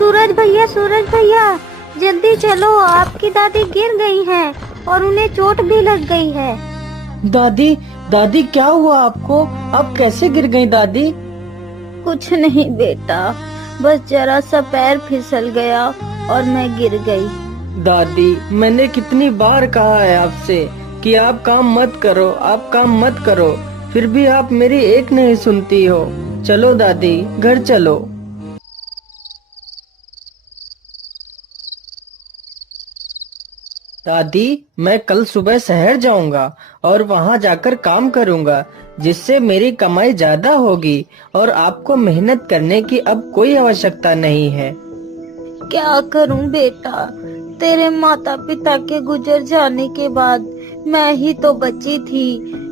सूरज भैया, जल्दी चलो, आपकी दादी गिर गई हैं और उन्हें चोट भी लग गई है। दादी दादी क्या हुआ आपको? आप कैसे गिर गई दादी? कुछ नहीं बेटा, बस जरा सा पैर फिसल गया और मैं गिर गई। दादी मैंने कितनी बार कहा है आपसे कि आप काम मत करो, आप काम मत करो, फिर भी आप मेरी एक नहीं सुनती हो। चलो दादी, घर चलो। दादी मैं कल सुबह शहर जाऊंगा और वहां जाकर काम करूंगा, जिससे मेरी कमाई ज्यादा होगी और आपको मेहनत करने की अब कोई आवश्यकता नहीं है। क्या करूं बेटा, तेरे माता पिता के गुजर जाने के बाद मैं ही तो बची थी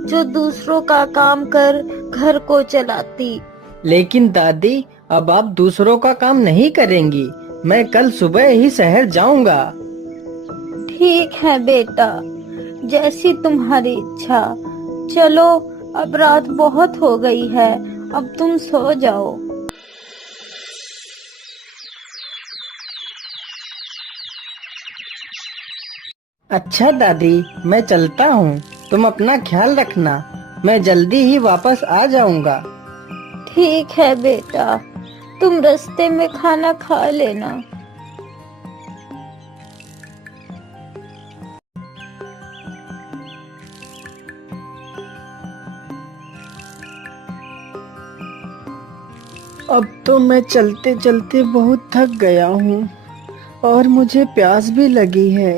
जो दूसरों का काम कर घर को चलाती। लेकिन दादी अब आप दूसरों का काम नहीं करेंगी, मैं कल सुबह ही शहर जाऊंगा। ठीक है बेटा, जैसी तुम्हारी इच्छा। चलो, अब रात बहुत हो गई है, अब तुम सो जाओ। अच्छा दादी, मैं चलता हूँ, तुम अपना ख्याल रखना, मैं जल्दी ही वापस आ जाऊंगा। ठीक है बेटा, तुम रास्ते में खाना खा लेना। अब तो मैं चलते चलते बहुत थक गया हूँ और मुझे प्यास भी लगी है।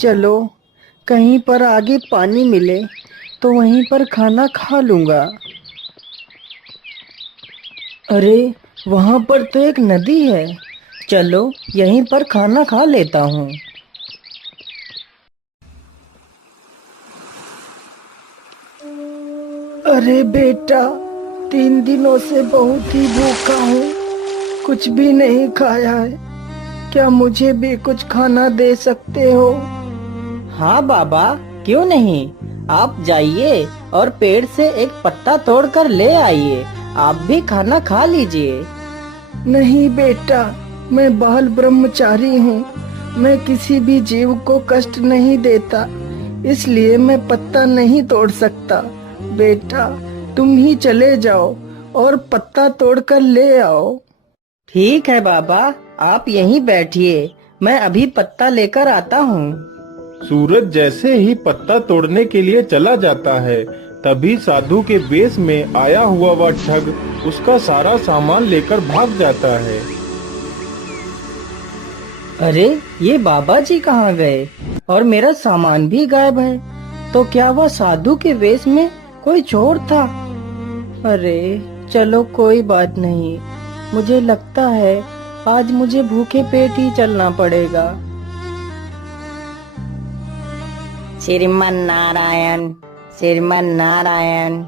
चलो, कहीं पर आगे पानी मिले तो वहीं पर खाना खा लूँगा। अरे वहाँ पर तो एक नदी है, चलो यहीं पर खाना खा लेता हूँ। अरे बेटा, 3 दिनों से बहुत ही भूखा हूँ, कुछ भी नहीं खाया है, क्या मुझे भी कुछ खाना दे सकते हो? हाँ बाबा, क्यों नहीं, आप जाइए और पेड़ से एक पत्ता तोड़कर ले आइए, आप भी खाना खा लीजिए। नहीं बेटा, मैं बाल ब्रह्मचारी हूँ, मैं किसी भी जीव को कष्ट नहीं देता, इसलिए मैं पत्ता नहीं तोड़ सकता। बेटा तुम ही चले जाओ और पत्ता तोड़कर ले आओ। ठीक है बाबा, आप यहीं बैठिए, मैं अभी पत्ता लेकर आता हूँ। सूरज जैसे ही पत्ता तोड़ने के लिए चला जाता है, तभी साधु के वेश में आया हुआ वह ठग उसका सारा सामान लेकर भाग जाता है। अरे ये बाबा जी कहाँ गए और मेरा सामान भी गायब है, तो क्या वह साधु के वेश में कोई चोर था? अरे चलो कोई बात नहीं, मुझे लगता है आज मुझे भूखे पेट ही चलना पड़ेगा। श्रीमन नारायण, श्रीमन नारायण,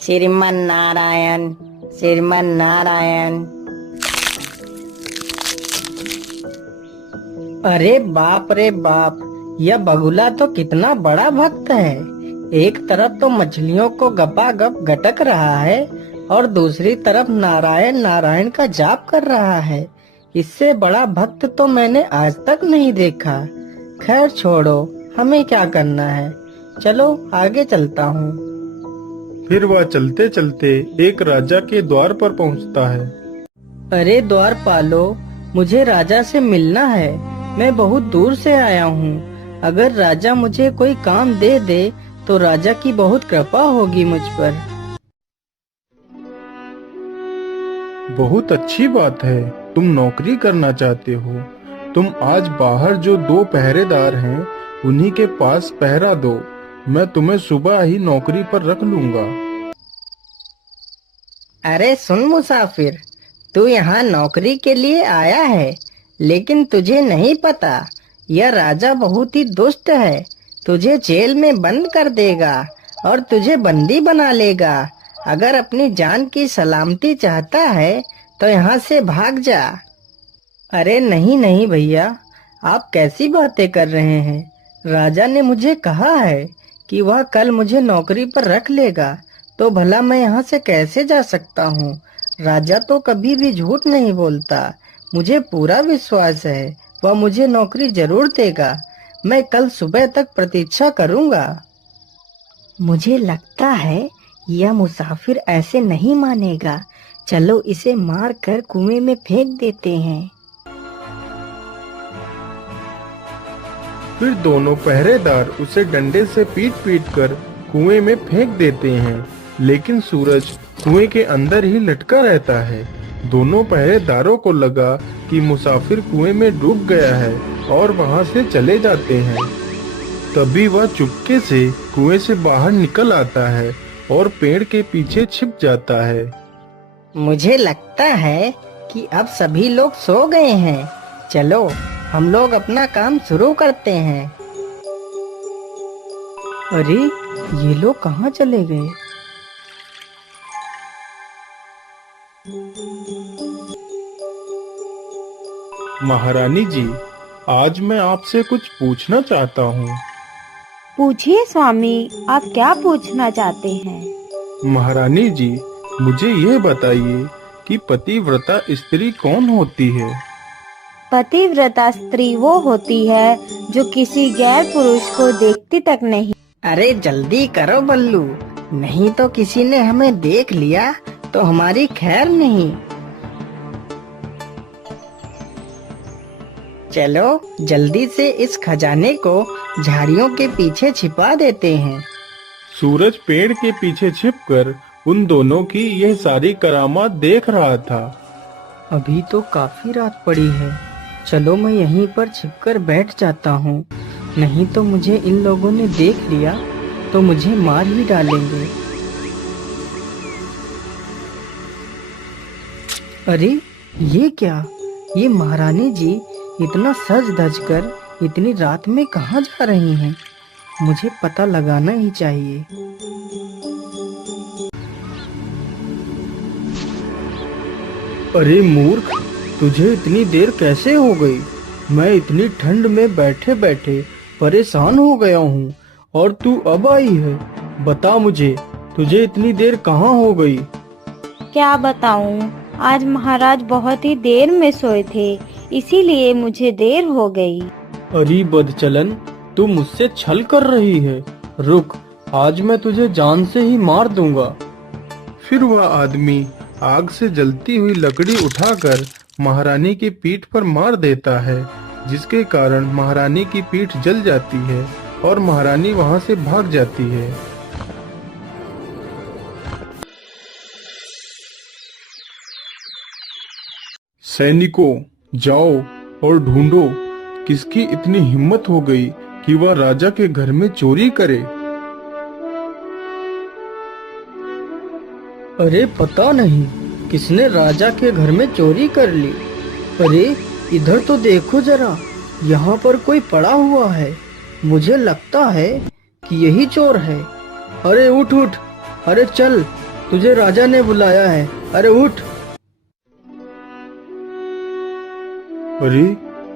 श्रीमन नारायण, श्रीमन नारायण। अरे बाप रे बाप, यह बगुला तो कितना बड़ा भक्त है, एक तरफ तो मछलियों को गपागप गटक रहा है और दूसरी तरफ नारायण नारायण का जाप कर रहा है। इससे बड़ा भक्त तो मैंने आज तक नहीं देखा। खैर छोड़ो, हमें क्या करना है, चलो आगे चलता हूँ। फिर वह चलते चलते एक राजा के द्वार पर पहुंचता है। अरे द्वारपालो, मुझे राजा से मिलना है, मैं बहुत दूर से आया हूँ, अगर राजा मुझे कोई काम दे दे तो राजा की बहुत कृपा होगी मुझ पर। बहुत अच्छी बात है, तुम नौकरी करना चाहते हो। तुम आज बाहर जो 2 पहरेदार हैं, उन्हीं के पास पहरा दो, मैं तुम्हें सुबह ही नौकरी पर रख लूंगा। अरे सुन मुसाफिर, तू यहाँ नौकरी के लिए आया है, लेकिन तुझे नहीं पता यह राजा बहुत ही दुष्ट है, तुझे जेल में बंद कर देगा और तुझे बंदी बना लेगा। अगर अपनी जान की सलामती चाहता है तो यहाँ से भाग जा। अरे नहीं नहीं भैया, आप कैसी बातें कर रहे हैं, राजा ने मुझे कहा है कि वह कल मुझे नौकरी पर रख लेगा, तो भला मैं यहाँ से कैसे जा सकता हूँ? राजा तो कभी भी झूठ नहीं बोलता, मुझे पूरा विश्वास है वह मुझे नौकरी जरूर देगा। मैं कल सुबह तक प्रतीक्षा करूंगा। मुझे लगता है यह मुसाफिर ऐसे नहीं मानेगा। चलो इसे मार कर कुएं में फेंक देते हैं। फिर दोनों पहरेदार उसे डंडे से पीट पीट कर कुएं में फेंक देते हैं, लेकिन सूरज कुएं के अंदर ही लटका रहता है। दोनों पहरेदारों को लगा कि मुसाफिर कुएं में डूब गया है और वहां से चले जाते हैं। तभी वह चुपके से कुएं से बाहर निकल आता है और पेड़ के पीछे छिप जाता है। मुझे लगता है कि अब सभी लोग सो गए हैं। चलो हम लोग अपना काम शुरू करते हैं। अरे ये लोग कहाँ चले गए? महारानी जी, आज मैं आपसे कुछ पूछना चाहता हूँ। पूछिए स्वामी, आप क्या पूछना चाहते हैं? महारानी जी, मुझे ये बताइए कि पतिव्रता स्त्री कौन होती है? पतिव्रता स्त्री वो होती है जो किसी गैर पुरुष को देखती तक नहीं। अरे जल्दी करो बल्लू, नहीं तो किसी ने हमें देख लिया तो हमारी खैर नहीं। चलो जल्दी से इस खजाने को झाड़ियों के पीछे छिपा देते हैं। सूरज पेड़ के पीछे छिपकर उन दोनों की यह सारी करामात देख रहा था। अभी तो काफी रात पड़ी है, चलो मैं यहीं पर छिपकर बैठ जाता हूँ, नहीं तो मुझे इन लोगों ने देख लिया तो मुझे मार ही डालेंगे। अरे ये क्या, ये महारानी जी इतना सज धज कर इतनी रात में कहाँ जा रही हैं? मुझे पता लगाना ही चाहिए। अरे मूर्ख, तुझे इतनी देर कैसे हो गई? मैं इतनी ठंड में बैठे बैठे परेशान हो गया हूँ और तू अब आई है। बता मुझे, तुझे इतनी देर कहाँ हो गई? क्या बताऊं, आज महाराज बहुत ही देर में सोए थे, इसीलिए मुझे देर हो गई। अरे बदचलन, तू मुझसे छल कर रही है। रुक, आज मैं तुझे जान से ही मार दूंगा। फिर वह आदमी आग से जलती हुई लकड़ी उठाकर महारानी की पीठ पर मार देता है, जिसके कारण महारानी की पीठ जल जाती है और महारानी वहां से भाग जाती है। सैनिकों, जाओ और ढूंढो किसकी इतनी हिम्मत हो गई कि वह राजा के घर में चोरी करे। अरे पता नहीं किसने राजा के घर में चोरी कर ली। अरे इधर तो देखो जरा, यहाँ पर कोई पड़ा हुआ है। मुझे लगता है कि यही चोर है। अरे उठ उठ, अरे चल, तुझे राजा ने बुलाया है। अरे उठ। अरे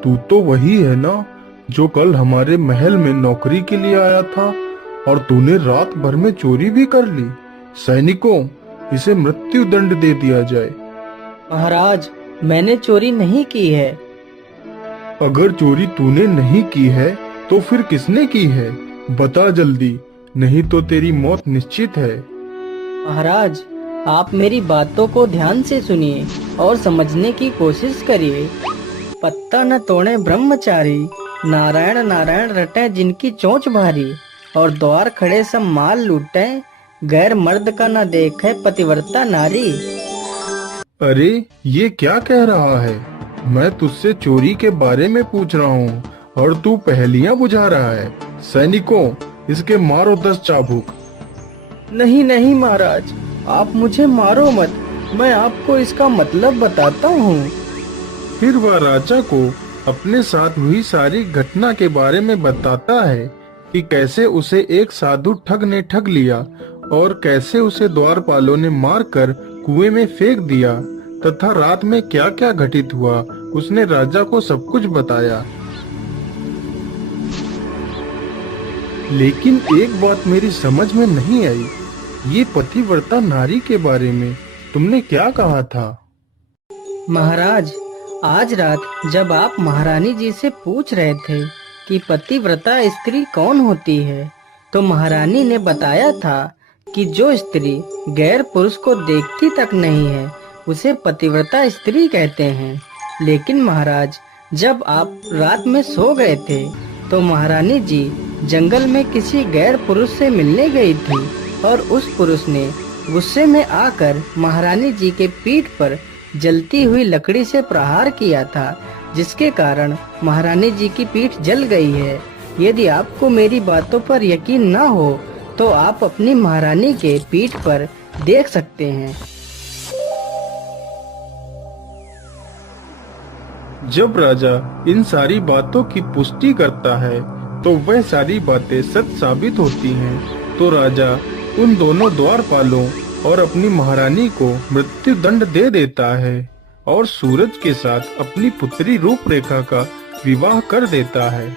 तू तो वही है ना जो कल हमारे महल में नौकरी के लिए आया था और तूने रात भर में चोरी भी कर ली। सैनिकों, इसे मृत्यु दंड दे दिया जाए। महाराज, मैंने चोरी नहीं की है। अगर चोरी तूने नहीं की है तो फिर किसने की है? बता जल्दी, नहीं तो तेरी मौत निश्चित है। महाराज, आप मेरी बातों को ध्यान से सुनिए और समझने की कोशिश करिए। पत्ता न तोड़े ब्रह्मचारी, नारायण नारायण रटे जिनकी चोंच भारी, और द्वार खड़े सब माल लूटे, गैर मर्द का न देखे पतिव्रता नारी। अरे ये क्या कह रहा है? मैं तुझसे चोरी के बारे में पूछ रहा हूँ और तू पहेलियाँ बुझा रहा है। सैनिकों, इसके मारो 10 चाबुक। नहीं नहीं महाराज, आप मुझे मारो मत, मैं आपको इसका मतलब बताता हूँ। फिर वह राजा को अपने साथ हुई सारी घटना के बारे में बताता है कि कैसे उसे एक साधु ठग ने ठग लिया और कैसे उसे द्वारपालों ने मारकर कुएं में फेंक दिया तथा रात में क्या क्या घटित हुआ। उसने राजा को सब कुछ बताया। लेकिन एक बात मेरी समझ में नहीं आई, ये पतिव्रता नारी के बारे में तुमने क्या कहा था? महाराज, आज रात जब आप महारानी जी से पूछ रहे थे कि पतिव्रता स्त्री कौन होती है, तो महारानी ने बताया था कि जो स्त्री गैर पुरुष को देखती तक नहीं है उसे पतिव्रता स्त्री कहते हैं। लेकिन महाराज, जब आप रात में सो गए थे तो महारानी जी जंगल में किसी गैर पुरुष से मिलने गई थी और उस पुरुष ने गुस्से में आकर महारानी जी के पीठ पर जलती हुई लकड़ी से प्रहार किया था, जिसके कारण महारानी जी की पीठ जल गई है। यदि आपको मेरी बातों पर यकीन न हो तो आप अपनी महारानी के पीठ पर देख सकते हैं। जब राजा इन सारी बातों की पुष्टि करता है तो वह सारी बातें सच साबित होती हैं। तो राजा उन दोनों द्वारपालों और अपनी महारानी को मृत्यु दंड दे देता है और सूरज के साथ अपनी पुत्री रूपरेखा का विवाह कर देता है।